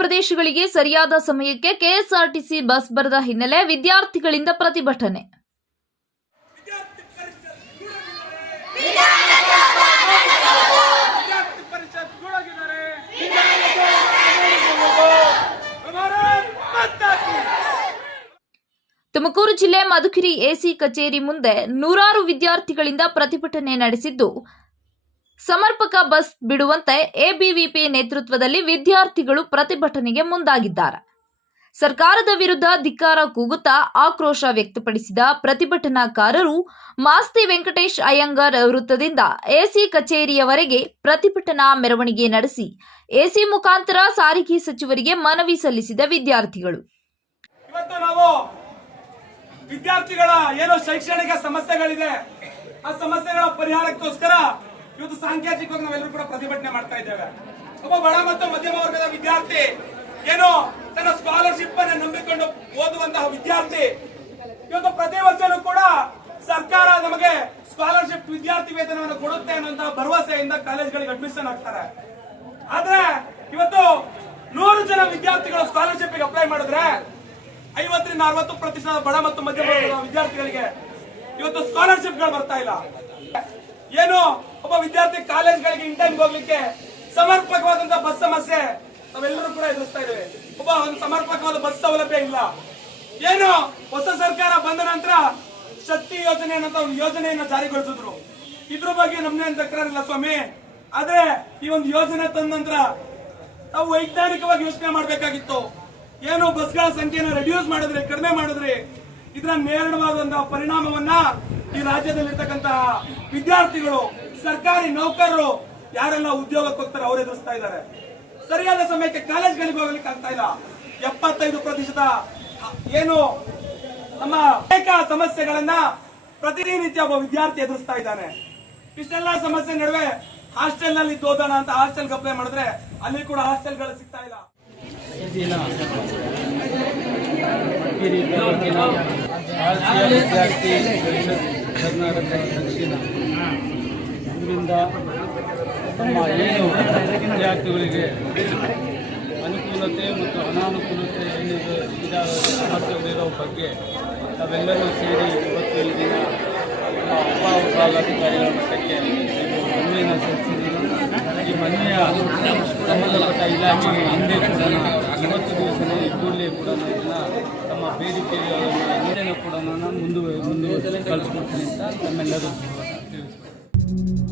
ಪ್ರದೇಶಗಳಿಗೆ ಸರಿಯಾದ ಸಮಯಕ್ಕೆ ಕೆಎಸ್ಆರ್ಟಿಸಿ ಬಸ್ ಬರದ ಹಿನ್ನೆಲೆ ವಿದ್ಯಾರ್ಥಿಗಳಿಂದ ಪ್ರತಿಭಟನೆ. ತುಮಕೂರು ಜಿಲ್ಲೆ ಮಧುಗಿರಿ ಎಸಿ ಕಚೇರಿ ಮುಂದೆ ನೂರಾರು ವಿದ್ಯಾರ್ಥಿಗಳಿಂದ ಪ್ರತಿಭಟನೆ ನಡೆಸಿದ್ದು, ಸಮರ್ಪಕ ಬಸ್ ಬಿಡುವಂತೆ ಎಬಿವಿಪಿ ನೇತೃತ್ವದಲ್ಲಿ ವಿದ್ಯಾರ್ಥಿಗಳು ಪ್ರತಿಭಟನೆಗೆ ಮುಂದಾಗಿದ್ದಾರೆ. ಸರ್ಕಾರದ ವಿರುದ್ಧ ಧಿಕ್ಕಾರ ಕೂಗುತ್ತಾ ಆಕ್ರೋಶ ವ್ಯಕ್ತಪಡಿಸಿದ ಪ್ರತಿಭಟನಾಕಾರರು ಮಾಸ್ತಿ ವೆಂಕಟೇಶ್ ಅಯ್ಯಂಗಾರ್ ವೃತ್ತದಿಂದ ಎಸಿ ಕಚೇರಿಯವರೆಗೆ ಪ್ರತಿಭಟನಾ ಮೆರವಣಿಗೆ ನಡೆಸಿ ಎಸಿ ಮುಖಾಂತರ ಸಾರಿಗೆ ಸಚಿವರಿಗೆ ಮನವಿ ಸಲ್ಲಿಸಿದ ವಿದ್ಯಾರ್ಥಿಗಳು. ವಿದ್ಯಾರ್ಥಿಗಳ ಏನೋ ಶೈಕ್ಷಣಿಕ ಸಮಸ್ಯೆಗಳಿದೆ, ಆ ಸಮಸ್ಯೆಗಳ ಪರಿಹಾರಕ್ಕೋಸ್ಕರ ಇವತ್ತು ಸಾಂಕೇತಿಕವಾಗಿ ನಾವೆಲ್ಲರೂ ಕೂಡ ಪ್ರತಿಭಟನೆ ಮಾಡ್ತಾ ಇದ್ದೇವೆ. ಒಬ್ಬ ಬಡ ಮತ್ತು ಮಧ್ಯಮ ವರ್ಗದ ವಿದ್ಯಾರ್ಥಿ, ಏನೋ ತನ್ನ ಸ್ಕಾಲರ್ಶಿಪ್ ಅನ್ನು ನಂಬಿಕೊಂಡು ಓದುವಂತಹ ವಿದ್ಯಾರ್ಥಿ, ಇವತ್ತು ಪ್ರತಿ ವರ್ಷನೂ ಕೂಡ ಸರ್ಕಾರ ನಮಗೆ ಸ್ಕಾಲರ್ಶಿಪ್ ವಿದ್ಯಾರ್ಥಿ ವೇತನವನ್ನು ಕೊಡುತ್ತೆ ಅನ್ನುವಂತಹ ಭರವಸೆಯಿಂದ ಕಾಲೇಜ್ಗಳಿಗೆ ಅಡ್ಮಿಷನ್ ಆಗ್ತಾರೆ. ಆದ್ರೆ ಇವತ್ತು 100 ಜನ ವಿದ್ಯಾರ್ಥಿಗಳು ಸ್ಕಾಲರ್ಶಿಪ್ ಅಪ್ಲೈ ಮಾಡಿದ್ರೆ 50ರಿಂದ 60% ಬಡ ಮತ್ತು ಮಧ್ಯಮ ವರ್ಗದ ವಿದ್ಯಾರ್ಥಿಗಳಿಗೆ ಇವತ್ತು ಸ್ಕಾಲರ್ಶಿಪ್ಗಳು ಬರ್ತಾ ಇಲ್ಲ. ಏನು ಒಬ್ಬ ವಿದ್ಯಾರ್ಥಿ ಕಾಲೇಜ್ಗಳಿಗೆ ಇನ್ ಟೈಮ್ ಹೋಗ್ಲಿಕ್ಕೆ ಸಮರ್ಪಕವಾದಂತಹ ಬಸ್ ಸಮಸ್ಯೆ ನಾವೆಲ್ಲರೂ ಕೂಡ ಎದುರಿಸ್ತಾ ಇದ್ದೇವೆ. ಒಂದು ಸಮರ್ಪಕವಾದ ಬಸ್ ಸೌಲಭ್ಯ ಇಲ್ಲ. ಏನು ಹೊಸ ಸರ್ಕಾರ ಬಂದ ನಂತರ ಶಕ್ತಿ ಯೋಜನೆ ಅನ್ನೋ ಒಂದು ಯೋಜನೆಯನ್ನು ಜಾರಿಗೊಳಿಸಿದ್ರು. ಇದ್ರ ಬಗ್ಗೆ ನಮ್ನೇನು ತಕರಾರಿಲ್ಲ ಸ್ವಾಮಿ. ಆದ್ರೆ ಈ ಒಂದು ಯೋಜನೆ ತಂದ ನಂತರ ನಾವು ವೈಜ್ಞಾನಿಕವಾಗಿ ಯೋಚನೆ ಮಾಡಬೇಕಾಗಿತ್ತು. ಏನು ಬಸ್ಗಳ ಸಂಖ್ಯೆಯನ್ನು ರೆಡ್ಯೂಸ್ ಮಾಡಿದ್ರಿ, ಕಡಿಮೆ ಮಾಡಿದ್ರಿ, ಇದರ ನೇರವಾದಂತಹ ಪರಿಣಾಮವನ್ನ ಈ ರಾಜ್ಯದಲ್ಲಿರ್ತಕ್ಕಂತಹ ವಿದ್ಯಾರ್ಥಿಗಳು, ಸರ್ಕಾರಿ ನೌಕರರು, ಯಾರೆಲ್ಲ ಉದ್ಯೋಗಕ್ಕೆ ಹೋಗ್ತಾರೆ ಅವರು ಎದುರಿಸ್ತಾ ಇದ್ದಾರೆ. ಸರಿಯಾದ ಸಮಯಕ್ಕೆ ಕಾಲೇಜ್ಗಳಿಗೆ ಹೋಗ್ಲಿಕ್ಕೆ ಆಗ್ತಾ ಇಲ್ಲ. 75% ಏನು ನಮ್ಮ ಅನೇಕ ಸಮಸ್ಯೆಗಳನ್ನ ಪ್ರತಿನಿತ್ಯ ಒಬ್ಬ ವಿದ್ಯಾರ್ಥಿ ಎದುರಿಸ್ತಾ ಇದ್ದಾನೆ. ಇಷ್ಟೆಲ್ಲ ಸಮಸ್ಯೆ ನಡುವೆ ಹಾಸ್ಟೆಲ್ ನಲ್ಲಿ ಓದೋಣ ಅಂತ ಹಾಸ್ಟೆಲ್ಗೆ ಅಪ್ಲೈ ಮಾಡಿದ್ರೆ ಅಲ್ಲಿ ಕೂಡ ಹಾಸ್ಟೆಲ್ಗಳು ಸಿಗ್ತಾ ಇಲ್ಲ. ವಿದ್ಯಾರ್ಥಿ ಕರ್ನಾಟಕ ದಕ್ಷಿಣ ಇದರಿಂದ ನಮ್ಮ ಏನು ವಿದ್ಯಾರ್ಥಿಗಳಿಗೆ ಅನುಕೂಲತೆ ಮತ್ತು ಅನಾನುಕೂಲತೆ ಏನಿದೆ ಸಮಸ್ಯೆಗಳಿರೋ ಬಗ್ಗೆ ನಾವೆಲ್ಲರೂ ಸೇರಿ ಇವತ್ತು ಈ ದಿನ ಉಪವಿಭಾಗಾಧಿಕಾರಿಗಳ ಮಟ್ಟಕ್ಕೆ ಮನವಿಯನ್ನು ಸಲ್ಲಿಸಿದ್ದೀವಿ. ಈ ಮನವಿಯ ಸಂಬಂಧಪಟ್ಟ ಇಲಾಖೆಗೆ ಹಿಂದೆ ಕೂಡ 20 ದಿವಸನೇ ಕೂಡಲೇ ಕೂಡ ತಮ್ಮ ಬೇಡಿಕೆಗಳನ್ನು ಹಿಂದೆನೂ ಕೂಡ ಮುಂದುವರಿಸಿ ಕಳಿಸ್ಕೊಡ್ತೀನಿ ಅಂತ ನಮ್ಮೆಲ್ಲರೂ ತಿಳಿಸ್ಕೊಡ್ತೀನಿ.